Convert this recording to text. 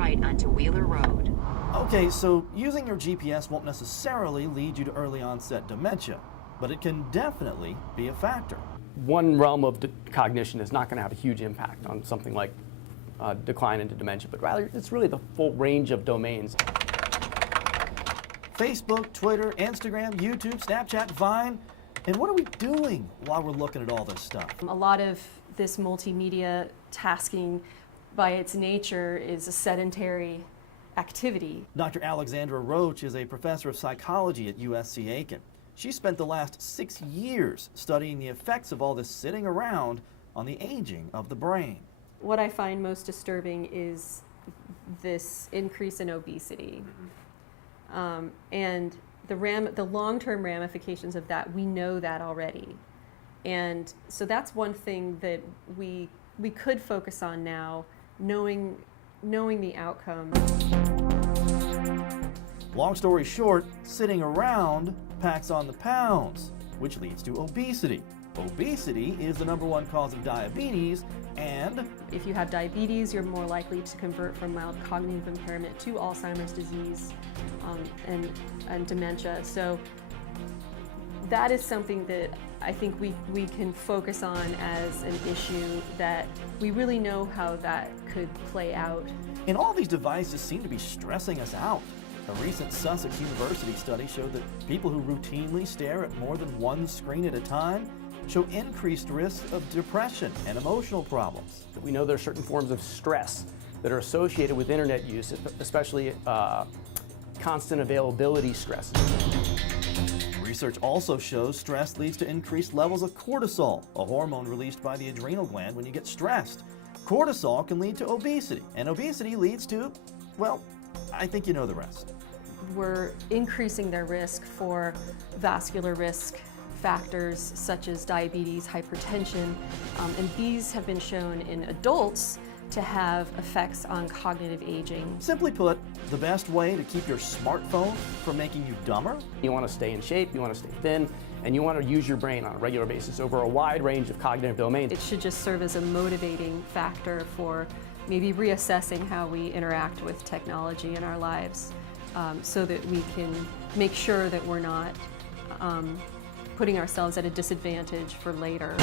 right onto Wheeler Road. Okay, so using your GPS won't necessarily lead you to early onset dementia, but it can definitely be a factor. One realm of cognition is not going to have a huge impact on something like decline into dementia, but rather it's really the full range of domains. Facebook, Twitter, Instagram, YouTube, Snapchat, Vine, and what are we doing while we're looking at all this stuff? A lot of this multimedia tasking by its nature is a sedentary activity. Dr. Alexandra Roach is a professor of psychology at USC-Aiken. She spent the last 6 years studying the effects of all this sitting around on the aging of the brain. What I find most disturbing is this increase in obesity. And the long-term ramifications of that, we know that already. And so that's one thing that we could focus on now, knowing the outcome. Long story short, sitting around packs on the pounds, which leads to obesity. Obesity is the #1 cause of diabetes, and if you have diabetes, you're more likely to convert from mild cognitive impairment to Alzheimer's disease and dementia. So that is something that I think we can focus on as an issue that we really know how that could play out. And all these devices seem to be stressing us out. A recent Sussex University study showed that people who routinely stare at more than one screen at a time show increased risk of depression and emotional problems. We know there are certain forms of stress that are associated with internet use, especially constant availability stress. Research also shows stress leads to increased levels of cortisol, a hormone released by the adrenal gland when you get stressed. Cortisol can lead to obesity, and obesity leads to, well, I think you know the rest. We're increasing their risk for vascular risk factors such as diabetes, hypertension, and these have been shown in adults to have effects on cognitive aging. Simply put, the best way to keep your smartphone from making you dumber? You want to stay in shape, you want to stay thin, and you want to use your brain on a regular basis over a wide range of cognitive domains. It should just serve as a motivating factor for maybe reassessing how we interact with technology in our lives, so that we can make sure that we're not putting ourselves at a disadvantage for later.